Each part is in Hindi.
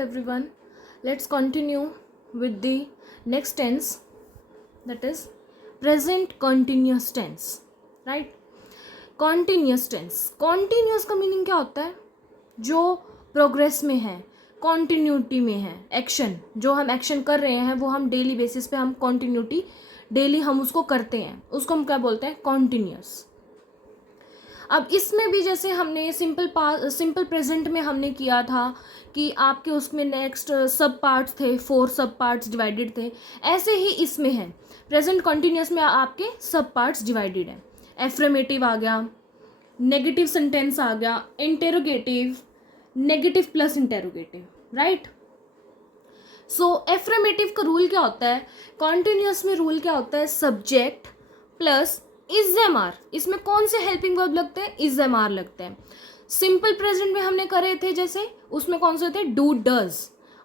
everyone. Let's continue with the next tense, that is present continuous tense. Right? Continuous tense. Continuous का मीनिंग क्या होता है? जो प्रोग्रेस में है, कॉन्टिन्यूटी में है, एक्शन जो हम एक्शन कर रहे हैं वो हम डेली बेसिस पे हम कॉन्टिन्यूटी डेली हम उसको करते हैं, उसको हम क्या बोलते हैं? कॉन्टिन्यूस. अब इसमें भी जैसे हमने सिंपल प्रेजेंट में हमने किया था कि आपके उसमें नेक्स्ट सब पार्ट्स थे, 4 सब पार्ट्स डिवाइडेड थे, ऐसे ही इसमें है प्रेजेंट कॉन्टिन्यूस में आपके सब पार्ट्स डिवाइडेड हैं. एफ्रमेटिव आ गया, नेगेटिव सेंटेंस आ गया, interrogative, negative plus interrogative. Right? So affirmative का रूल क्या होता है? कॉन्टिन्यूस में रूल क्या होता है? Subject plus is am are. इसमें कौन से हेल्पिंग वर्ब लगते हैं? इज एम आर लगते हैं. सिंपल प्रेजेंट में हमने करे थे जैसे, उसमें कौन से थे? Do, does.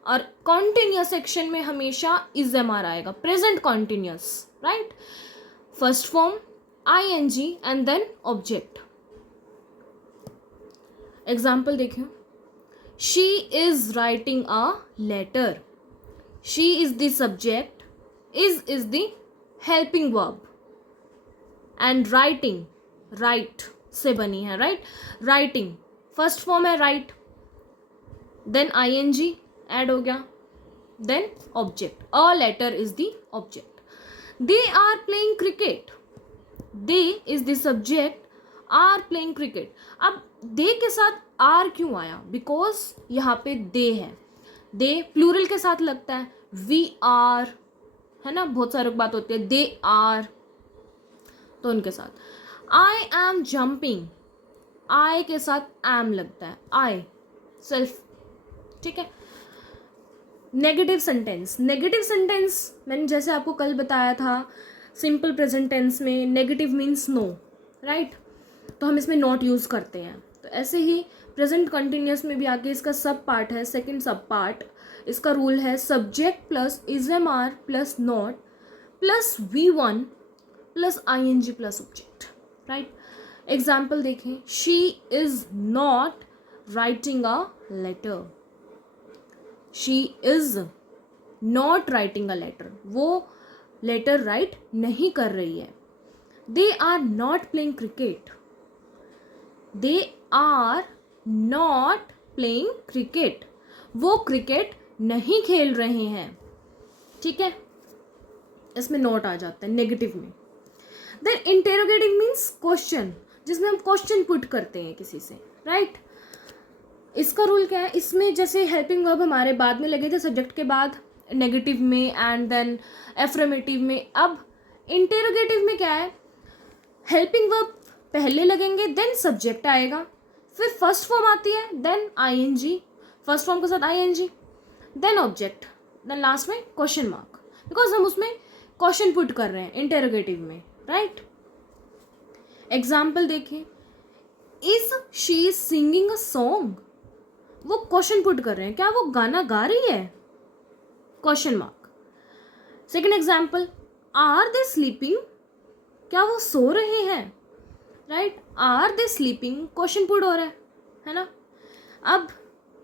और कॉन्टिन्यूस सेक्शन में हमेशा इज एम आर आएगा. Present continuous. Right? First form ing and then object. Example देखिए. She is writing a letter. She is the subject, is the helping verb and writing, write से बनी है. राइट? राइटिंग फर्स्ट फॉर्म है राइट, देन ing ऐड हो गया, then object. A letter is the object. They are playing cricket. They is the subject, are playing cricket. अब दे के साथ आर क्यों आया? बिकॉज यहाँ पे दे है. दे प्लूरल के साथ लगता है. वी आर है ना, बहुत सारी बात होती है. दे आर, तो उनके साथ. आई एम जंपिंग, आई के साथ एम लगता है. I self. ठीक है? Negative sentence. नेगेटिव सेंटेंस मैंने जैसे आपको कल बताया था, सिंपल प्रेजेंट टेंस में नेगेटिव मीन्स नो. राइट? तो हम इसमें नॉट यूज करते हैं. तो ऐसे ही प्रेजेंट कंटिन्यूस में भी आगे इसका सब पार्ट है, सेकंड सब पार्ट. इसका रूल है subject plus is am are plus not plus V1 plus ing plus object. Right? Example देखें. She is not writing a letter. She is not writing a letter. वो लेटर राइट नहीं कर रही है. They are not playing cricket. They are not playing cricket. वो क्रिकेट नहीं खेल रहे हैं. ठीक है? इसमें नॉट आ जाता है नेगेटिव में. देन इंटेरोगेटिव मीन्स क्वेश्चन, जिसमें हम क्वेश्चन पुट करते हैं किसी से. राइट? इसका रूल क्या है? इसमें जैसे हेल्पिंग वर्ब हमारे बाद में लगे थे सब्जेक्ट के बाद, नेगेटिव में एंड देन एफ्रमेटिव में. अब इंटेरोगेटिव में क्या है? हेल्पिंग वर्ब पहले लगेंगे, देन सब्जेक्ट आएगा, फिर फर्स्ट फॉर्म आती है, देन ing, फर्स्ट फॉर्म के साथ ing, then object, then last में क्वेश्चन मार्क. बिकॉज हम उसमें क्वेश्चन पुट कर रहे हैं इंटेरोगेटिव में. राइट? एग्जाम्पल देखें. Is she singing a song. वो क्वेश्चन पुट कर रहे हैं, क्या वो गाना गा रही है? Question mark. Second example. Are they sleeping. क्या वो सो रहे हैं? Right? Are they sleeping, question put हो रहा है ना. अब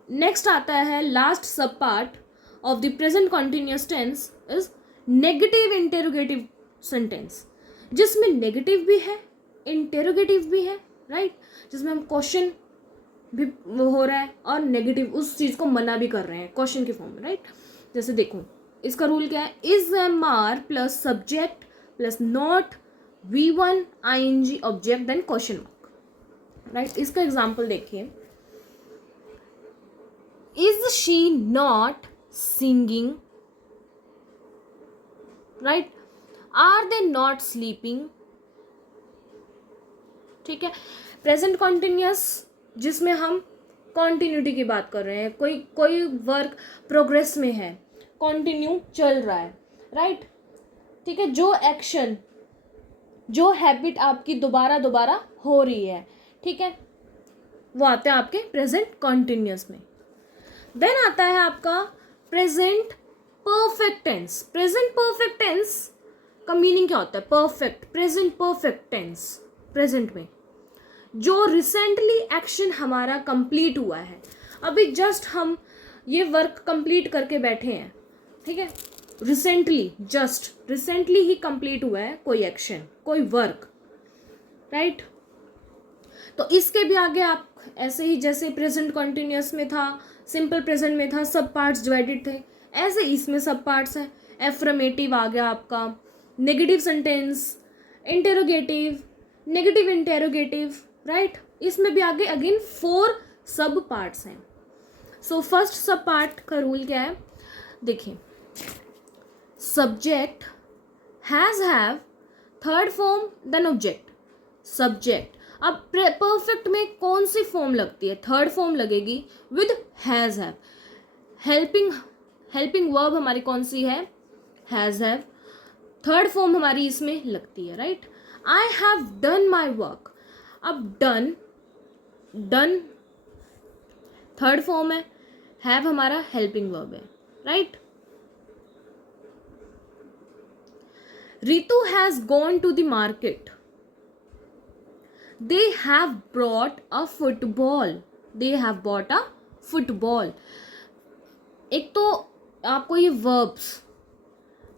नेक्स्ट आता है last sub part of the present continuous tense is negative interrogative sentence, जिसमें नेगेटिव भी है, इंटेरोगेटिव भी है. राइट? जिसमें हम क्वेश्चन भी हो रहा है और नेगेटिव उस चीज़ को मना भी कर रहे हैं क्वेश्चन के फॉर्म में. राइट? जैसे देखो, इसका रूल क्या है? Is am are plus subject plus not V1 ing object then question mark. Right? इसका एग्जाम्पल देखिए. Is she not singing. Right? Are they not sleeping. ठीक है? प्रेजेंट कॉन्टिन्यूस जिसमें हम कॉन्टिन्यूटी की बात कर रहे हैं, कोई वर्क प्रोग्रेस में है, कॉन्टिन्यू चल रहा है. राइट? ठीक है? जो एक्शन, जो हैबिट आपकी दोबारा हो रही है, ठीक है, वो आते हैं आपके प्रेजेंट कॉन्टिन्यूस में. देन आता है आपका present perfect tense. Present perfect tense का मीनिंग क्या होता है? Perfect, present perfect tense, present में जो रिसेंटली एक्शन हमारा कंप्लीट हुआ है, अभी जस्ट हम ये वर्क कंप्लीट करके बैठे हैं, ठीक है, रिसेंटली ही कंप्लीट हुआ है कोई एक्शन, कोई वर्क, राइट। तो इसके भी आगे आप ऐसे ही जैसे प्रेजेंट कॉन्टिन्यूस में था, सिंपल प्रेजेंट में था, सब पार्ट्स डिवाइडेड थे, ऐसे इसमें सब पार्ट्स हैं। एफर्मेटिव आ गया आपका, negative sentence, interrogative, negative interrogative, right. इसमें भी आगे अगेन 4 सब पार्ट्स हैं। सो फर्स्ट सब पार्ट का रूल क्या है, देखिए, subject has have, third form then object, subject. अब परफेक्ट में कौन सी फॉर्म लगती है, थर्ड फॉर्म लगेगी with has have. Helping verb हमारी कौन सी है, हैज हैव, थर्ड फॉर्म हमारी इसमें लगती है, right. I have done my work, अब डन थर्ड फॉर्म है, हैव हमारा हेल्पिंग वर्ब है, right. Ritu has gone to the market, they have brought a football, they have bought a football। एक तो आपको ये वर्ब्स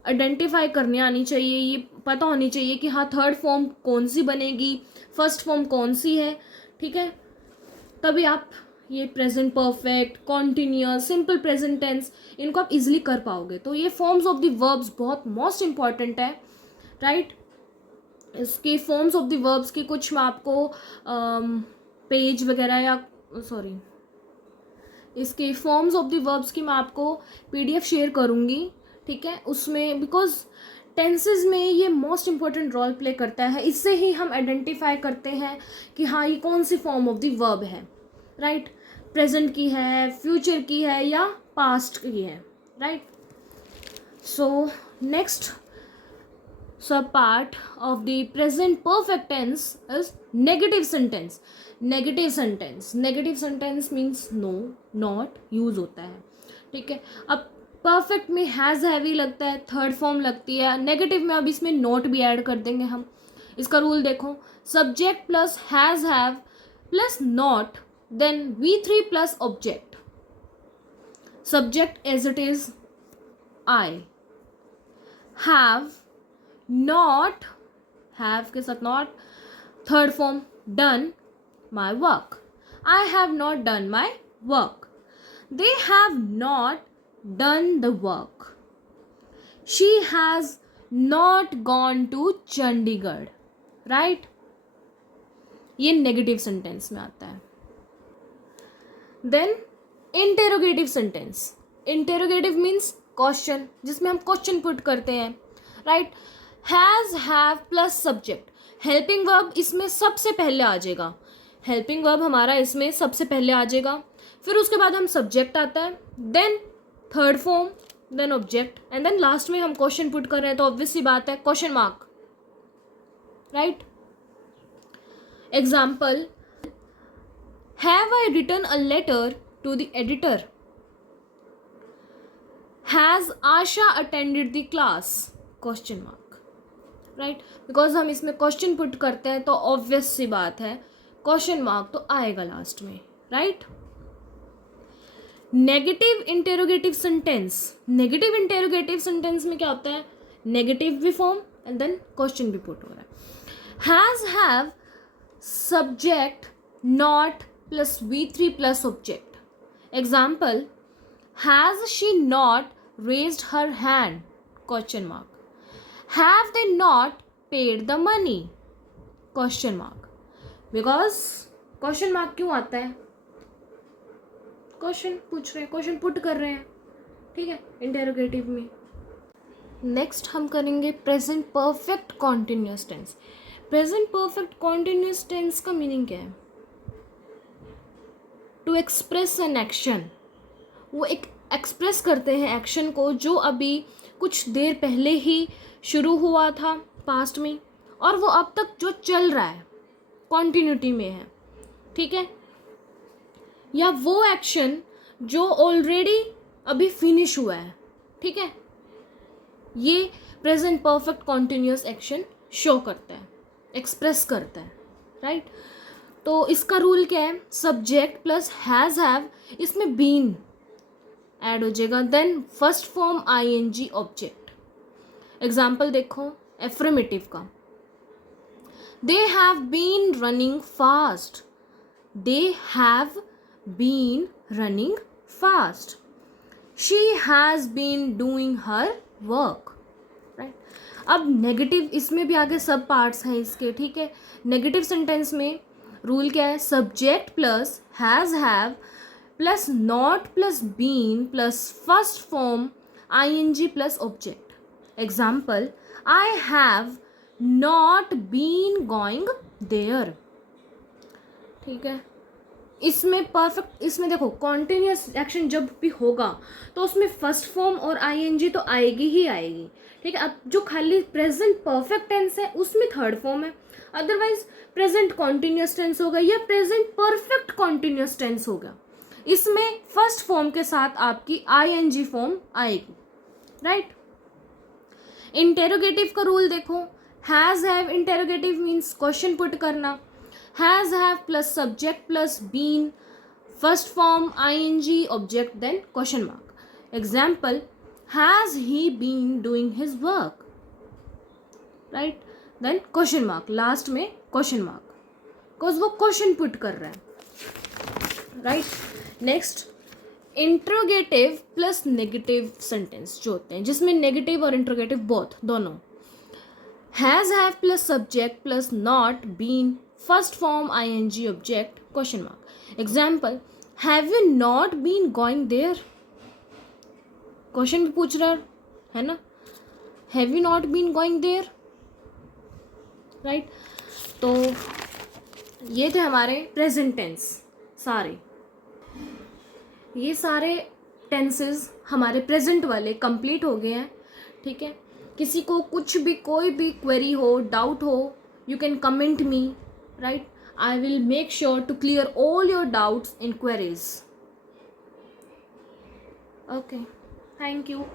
आइडेंटिफाई करने आनी चाहिए, ये पता होनी चाहिए कि हाँ थर्ड फॉर्म कौन सी बनेगी, फर्स्ट फॉर्म कौन सी है, ठीक है। तभी आप ये present perfect, continuous, simple present tense, इनको आप इजीली कर पाओगे। तो ये फॉर्म्स ऑफ द वर्ब्स बहुत मोस्ट इंपॉर्टेंट है, राइट। इसके फॉर्म्स ऑफ द वर्ब्स की कुछ मैं आपको पेज वगैरह या सॉरी इसके फॉर्म्स ऑफ द वर्ब्स की मैं आपको पीडीएफ शेयर करूँगी, ठीक है। उसमें बिकॉज टेंसेज में ये मोस्ट इंपॉर्टेंट रोल प्ले करता है, इससे ही हम आइडेंटिफाई करते हैं कि हाँ ये कौन सी फॉर्म ऑफ द वर्ब है, राइट। प्रेजेंट की है, फ्यूचर की है या पास्ट की है, right. So next sub part of the present perfect tense is negative sentence. Negative sentence means no, not use होता है, ठीक है। अब परफेक्ट में हैज़ हैवी लगता है, थर्ड फॉर्म लगती है, नेगेटिव में अब इसमें नॉट भी ऐड कर देंगे हम। इसका रूल देखो, subject plus has have plus not then V3 plus object. Subject as it is I, have, not, have के साथ not, third form done my work, I have not done my work, they have not done the work, she has not gone to Chandigarh, right। ये नेगेटिव सेंटेंस में आता है। Then interrogative sentence, interrogative means question, जिसमें हम क्वेश्चन पुट करते हैं, right. Has have plus subject, helping verb इसमें सबसे पहले आ जाएगा, हेल्पिंग वर्ब हमारा इसमें सबसे पहले आ जाएगा, फिर उसके बाद हम सब्जेक्ट आता है, then third form, then object, and then last में हम क्वेश्चन पुट कर रहे हैं तो ऑब्वियस सी बात है question mark, right. Example, have I written a letter to the editor, has Asha attended the class, question mark, right. Because हम इसमें क्वेश्चन पुट करते हैं तो ऑब्वियस सी बात है क्वेश्चन मार्क तो आएगा लास्ट में, right. Negative interrogative sentence, negative interrogative sentence में क्या होता है, नेगेटिव भी फॉर्म एंड देन क्वेश्चन भी पुट हो रहा है। Has have, subject not plus V3 plus object. Example, has she not raised her hand, question mark, have they not paid the money, question mark. Because question mark क्यों आता है, क्वेश्चन पूछ रहे हैं, क्वेश्चन पुट कर रहे हैं, ठीक है, इंटेरोगेटिव में। नेक्स्ट हम करेंगे present perfect continuous tense. Present perfect continuous tense का मीनिंग क्या है, टू एक्सप्रेस एन एक्शन, वो एक एक्सप्रेस करते हैं एक्शन को जो अभी कुछ देर पहले ही शुरू हुआ था पास्ट में और वो अब तक जो चल रहा है कॉन्टिन्यूटी में है, ठीक है, या वो एक्शन जो ऑलरेडी अभी फिनिश हुआ है, ठीक है। ये present perfect continuous action show करता है, एक्सप्रेस करता है, राइट। तो इसका रूल क्या है, सब्जेक्ट प्लस हैज़ हैव, इसमें बीन ऐड हो जाएगा. Then first form ING object. Example देखो एफ्रमेटिव का. They have been running fast. They have been running fast. She has been doing her work. Right. अब नेगेटिव, इसमें भी आगे सब पार्ट्स हैं इसके. ठीक है. नेगेटिव सेंटेंस में रूल क्या है? Subject plus has have plus not plus been plus first form ING plus object. Example I have not been going there. ठीक है. इसमें परफेक्ट, इसमें देखो कॉन्टिन्यूस एक्शन जब भी होगा तो उसमें फर्स्ट फॉर्म और आईएनजी तो आएगी ही आएगी. ठीक है. अब जो खाली प्रेजेंट परफेक्ट टेंस है उसमें थर्ड फॉर्म है. अदरवाइज प्रेजेंट कॉन्टिन्यूस टेंस होगा या प्रेजेंट परफेक्ट कॉन्टिन्यूस टेंस होगा, इसमें फर्स्ट फॉर्म के साथ आपकी आईएनजी फॉर्म आएगी. राइट. इंटेरोगेटिव का रूल देखो. Has have interrogative means question put करना. Has have plus subject plus been first form ING object then question mark. Example has he been doing his work. Right. Then question mark, last में क्वेश्चन मार्क, बिकॉज वो क्वेश्चन पुट कर रहा है. Right. Next interrogative plus negative sentence जो होते हैं जिसमें नेगेटिव और इंट्रोगेटिव बोथ दोनों. Has have plus subject plus not been first form ING object question mark. Example have you not been going there. Question भी पूछ रहा है ना. Have you not been going there. Right. तो ये थे हमारे प्रेजेंट टेंस सारे. ये सारे टेंसेस हमारे प्रेजेंट वाले कंप्लीट हो गए हैं. ठीक है. किसी को कुछ भी कोई भी क्वेरी हो, डाउट हो, you can comment me. Right. I will make sure to clear all your doubts and queries. Okay. Thank you.